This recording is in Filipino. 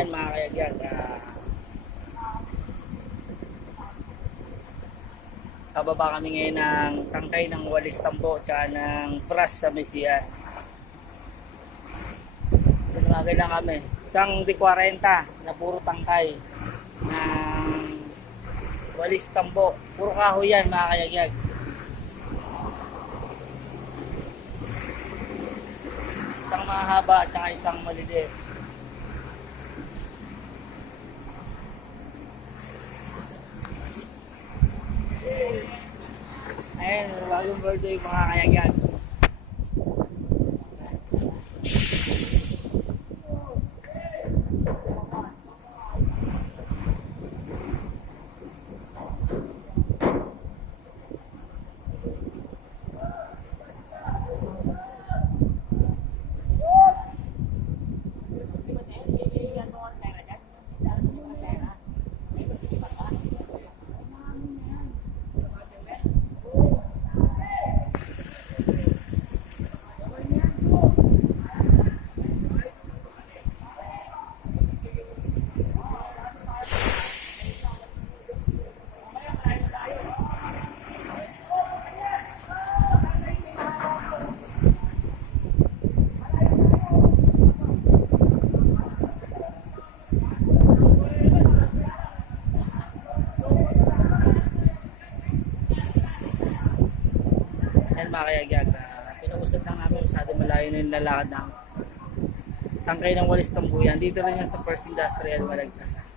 Yan mga kayagyag. Kababa kami ngayon ng tangkay ng Walis Tambo tsaka ng Pras sa Mesian. Tumagay lang kami. Isang D40 na puro tangkay ng Walis Tambo. Puro kahoy yan mga kayagyag. Isang mahaba at saka isang maliliit. Ayan, bagong birthday mga kayagyag. Mga kayagyag, pinuusad lang namin masyado malayo na yung lalakad ng tangkay ng Walis Tambo yan. Dito rin yan sa First Industrial Malagnas.